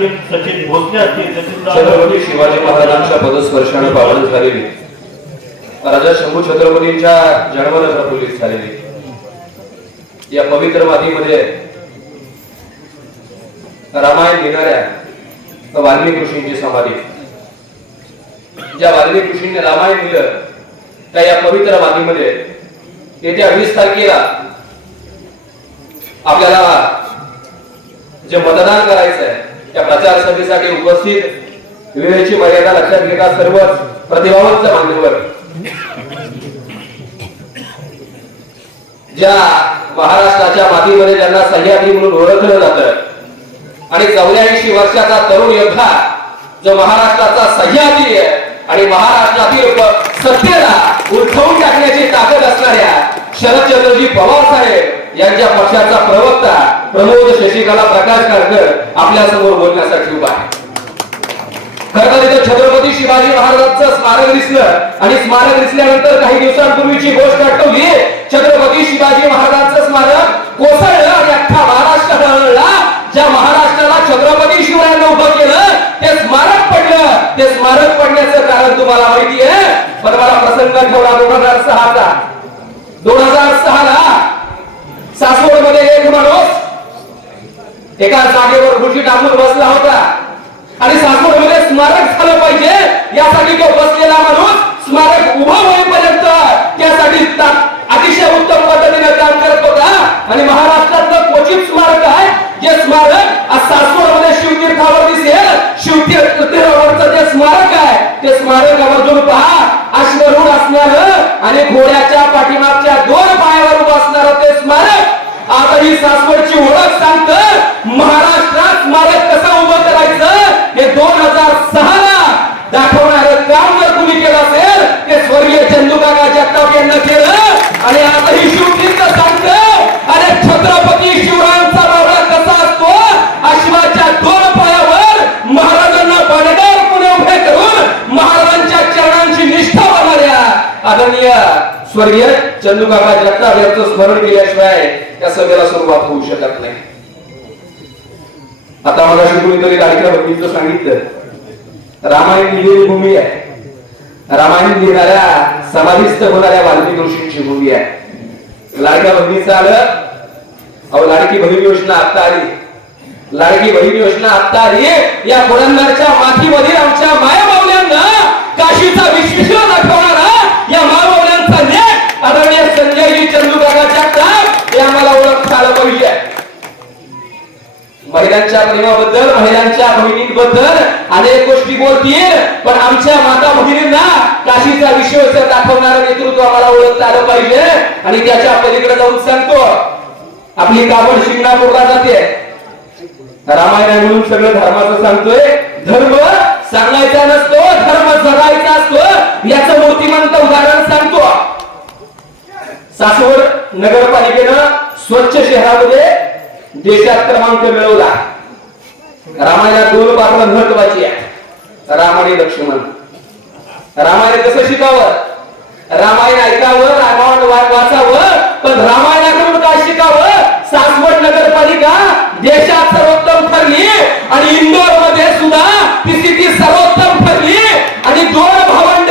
असतील सचिन भोसले असतील छत्रपती शिवाजी महाराजांच्या पदस्पर्शाने पावन झालेली. राजा शंभू छत्रपतींच्या जन्माला प्रफुल्लित झालेली. या पवित्र मातीमध्ये रामायण लिहिणाऱ्या वाल्मिक ऋषींची समाधी. ज्या वाल्मिक ऋषींनी रामायण लिहिलं त्या या पवित्र मातीमध्ये येत्या वीस तारखेला आपल्याला जे मतदान करायचं आहे त्या प्रचार सभेसाठी उपस्थित वेळेची मर्यादा लक्षात घेता सर्वच प्रतिभावंत मान्यवर. ज्या महाराष्ट्राच्या मातीमध्ये ज्यांना सह्याद्री म्हणून ओळखलं जात. आणि चौऱ्याऐंशी वर्षाचा तरुण योद्धा जो महाराष्ट्राचा सह्याद्री आहे आणि महाराष्ट्रातील सत्तेला उलथवून टाकण्याची ताकद असणाऱ्या शरदचंद्रजी पवार साहेब यांच्या पक्षाचा प्रवक्ता प्रमोद शशिकला प्रकाश कारकर आपल्यासमोर बोलण्यासाठी उभा आहे. खरं तर इथं छत्रपती शिवाजी महाराजांचं स्मारक दिसलं आणि स्मारक दिसल्यानंतर काही दिवसांपूर्वीची गोष्ट आठवली. छत्रपती शिवाजी महाराजांचं स्मारक कोसळलं आणि अख्खा महाराष्ट्र ढळला ज्या महाराष्ट्राला छत्रपती शिवरायांना उभं केलं ते स्मारक पडलं. ते स्मारक पडण्याचं कारण तुम्हाला माहिती आहे. पण मला प्रसंग ठेवला दोन हजार सहाचा. दोन हजार सहा ला सासवडमध्ये एक माणूस एका जागेवर खुर्ची टाकून बसला होता. आणि सासवडमध्ये स्मारक झालं पाहिजे यासाठी तो बसलेला माणूस स्मारक उभा होईपर्यंत त्यासाठी अतिशय उत्तम पद्धतीने काम करत होता. आणि महाराष्ट्रातलं क्वचित स्मारक आहे जे स्मारक आज सासवडमध्ये शिवतीर्थावर दिसेल शिवतीर्थावरचं जे स्मारक आहे ते स्मारक आवर्जून पहा. अश्वरूढ असणार आणि घोड्याच्या पाठीमागच्या दोन पायावर उभं असणारं ते स्मारक आता ही सासवडची ओळख सांगत. महाराष्ट्रात स्मारक कसं उभं करायचं हे दोन हजार सहा ला दाखवणारं काम जर कुणी केलं असेल ते स्वर्गीय चंदूकाका जगताप यांना केलं. आणि आजही ही सांगत अरे छत्रपती शिवरायांचा बावडा कसा असतो? अश्वाच्या दोन पायावर महाराजांना बडगार पुणे उभे करून महाराजांच्या चरणांची निष्ठा बनणाऱ्या आदरणीय स्वर्गीय चंदूकाका जगताप यांचं स्मरण केल्याशिवाय या सभेला सुरुवात होऊ शकत नाही. आता मला कुणीतरी कार्यक्रम बहिणीचं सांगितलं. रामायण लिहिलेली भूमी आहे. रामायण लिहिणाऱ्या समाधीस्थ होणाऱ्या वाल्मिक ऋषींची भूमी आहे. लाडक्या बहिणीचं आलं. अहो लाडकी बहीण योजना आत्ता आली. लाडकी बहीण योजना आत्ता आली. या पुरंदरच्या मातीमधील आमच्या मायाबावल्यांना काशीचा विश्वेश्वर दाखवा प्रेमाबद्दल महिलांच्या बहिणींबद्दल अनेक गोष्टी बोलतील. पण आमच्या माता भगिनींना काशीचा विषय दाखवणारं नेतृत्व आम्हाला ओळखता आलं पाहिजे. आणि त्याच्या पलीकडे जाऊन सांगतो. आपली काबड शिंगणापूरला जाते. रामायण म्हणून सगळं धर्माचं सांगतोय. धर्म सांगायचा नसतो धर्म जगायचा असतो. याचं मूर्तिमंत उदाहरण सांगतो. सासवड नगरपालिकेनं स्वच्छ शहरामध्ये देशात क्रमांक मिळवला. रामायणात दोन पात्र महत्वाची आहे राम आणि लक्ष्मण. रामायण कसं शिकावं? रामायण ऐकावं रामायण वा- वाचावं पण रामायणाकडून काय शिकावं? सासवड नगरपालिका देशात सर्वोत्तम ठरली आणि इंदोरमध्ये सुद्धा ती स्थिती सर्वोत्तम ठरली आणि दोन भावंड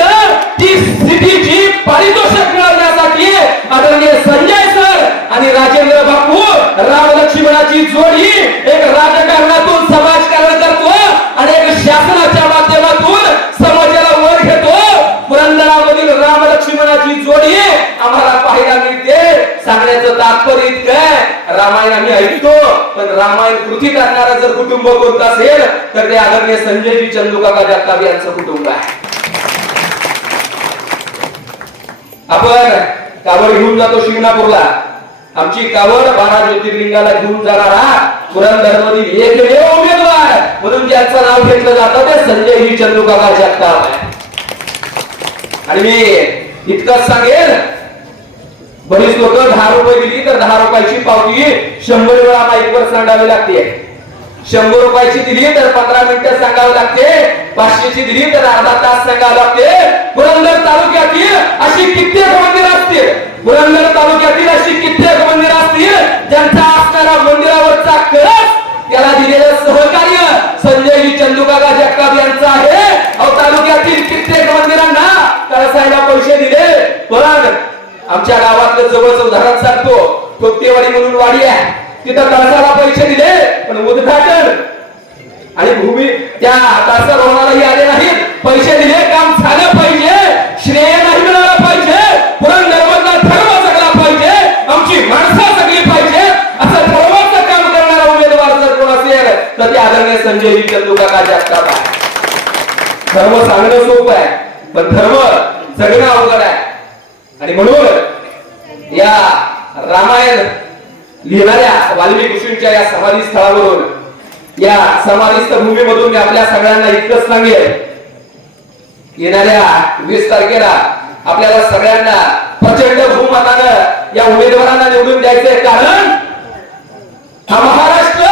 ती स्थितीची पारितोषिक मिळवण्यासाठी आदरणीय संजय सर आणि राजेंद्र बापू राम लक्ष्मणाची जोडी एक राजकारणातून त्याचं तात्पर्य इतकं आहे. रामायण आम्ही ऐकतो पण रामायण कृती करणारा जर कुटुंब कोणतं असेल तर ते आदरणीय संजयजी चंदुकाका जगताप यांचं कुटुंब आहे. आपण कावड घेऊन जातो शिंगणापूरला. आमची कावड बारा ज्योतिर्लिंगाला घेऊन जाणारा पुरंदरमधील एकमेव उमेदवार. म्हणून ज्यांचं नाव घेतलं जातं ते संजयजी चंदुकाका जगताप आहे. आणि मी इतकंच सांगेल बरीच लोक दहा रुपये दिली तर दहा रुपयाची पावती शंभर वेळा माईकवर सांगावी लागते. शंभर रुपयाची दिली तर पंधरा मिनिटं सांगावं लागते. पाचशेची दिली तर अर्धा तास सांगावं लागते. पुरंदर तालुक्यातील अशी कित्येक मंदिर असतील. पुरंदर तालुक्यातील अशी कित्येक मंदिर असतील ज्यांचा असणारा मंदिरावरचा कळस त्याला दिलेलं सहकार्य आमच्या गावातलं जवळच उदाहरण सांगतो. टोपटेवाडी म्हणून वाडी आहे. तिथं तासाला पैसे दिले पण उद्घाटन. आणि भूमी त्या तासारोहणालाही आले नाहीत. पैसे दिले काम झालं पाहिजे. श्रेय नाही मिळालं पाहिजे. पुरण नर्मदा धर्म सगळा पाहिजे. आमची माणसं सगळी पाहिजे. असं धर्माचं काम करणारा उमेदवार जर कोण असेल तर ते आदरणीय संजय चंदुका काका जगताप धर्म सांगणं सोपं आहे पण धर्म जगणं अवघड आहे. आणि म्हणून या रामायण लिहिणाऱ्या वाल्मिक ऋषींच्या या समाधी स्थळावरून या समाधिस्थ भूमीमधून मी आपल्या सगळ्यांना इतकंच सांगेल येणाऱ्या वीस तारखेला आपल्याला सगळ्यांना प्रचंड बहुमतानं या उमेदवारांना निवडून द्यायचंय कारण हा महाराष्ट्र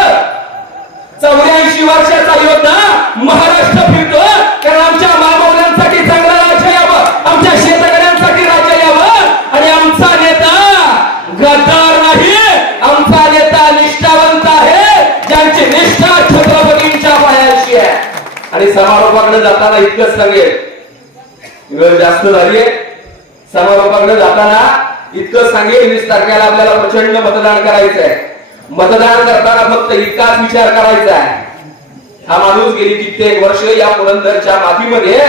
चौऱ्याऐंशी वर्षाचा योद्धा महाराष्ट्र समारोपाकडे जाताना इतकंच सांगेल वेळ जास्त झालीये. समारोपाकडे जाताना इतकं सांगेल वीस तारखेला आपल्याला प्रचंड मतदान करायचं आहे मतदान करताना फक्त इतकाच विचार करायचा आहे हा माणूस गेली कित्येक वर्ष या पुरंदरच्या मातीमध्ये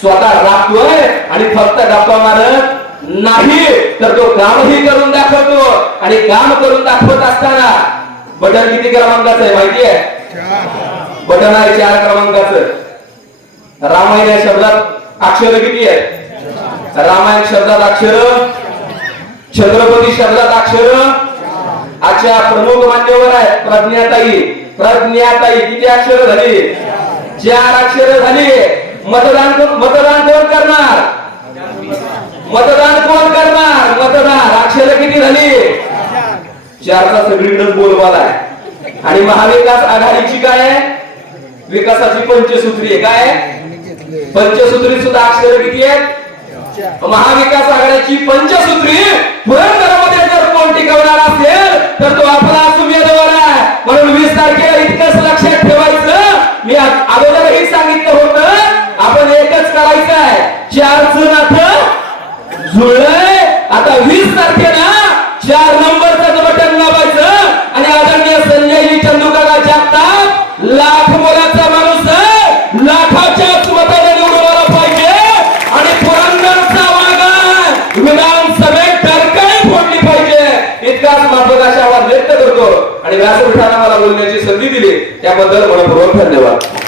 स्वतः राबतोय आणि फक्त गप्पा मारत नाही. तर तो कामही करून दाखवतो आणि काम करून दाखवत असताना बटन किती क्रमांकाचं आहे माहितीये? बटन आहे चार क्रमांकाचं. रामायण या शब्दात अक्षर किती आहेत? रामायण शब्दात अक्षर छत्रपती शब्दात अक्षर आजच्या प्रमुख मान्यवर आहे प्रज्ञाताई. प्रज्ञाताई किती अक्षर झाली? चार अक्षर झाली. मतदान कोण मतदान कोण करणार? मतदान कोण करणार? मतदार. अक्षर किती झाली? चारचा सगळीकडे बोलबाला आहे. आणि महाविकास आघाडीची काय आहे? विकासाची पंचसूत्री आहे. काय आहे? पंचसूत्री सुद्धा अक्षर किती आहेत? महाविकास आघाडीची पंचसूत्री. पुरंदरमध्ये जर कोण टिकवणार असेल तर तो आपला उमेदवार आहे. म्हणून वीस तारखेला इतकंच लक्षात ठेवायचं. मी अगोदरही सांगितलं होतं आपण एकच करायचं आहे. चारचं नातं जुळलंय. आता वीस तारखेला चार नंबरचं व्यासपीठाला मला बोलण्याची संधी दिली. त्याबद्दल मनपूर्वक धन्यवाद.